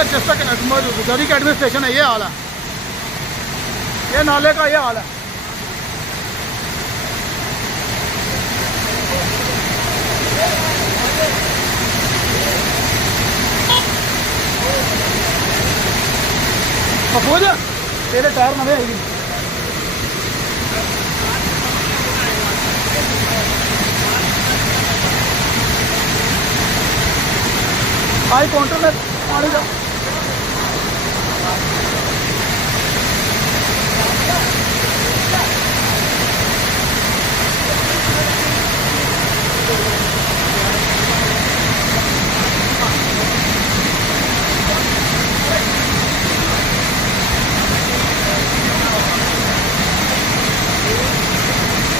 ये district दरिक administration है, ये हाल है, ये नाले का ये हाल है। अफूज तेरे टायर नवे आएगी। आई काउंटर में पानी का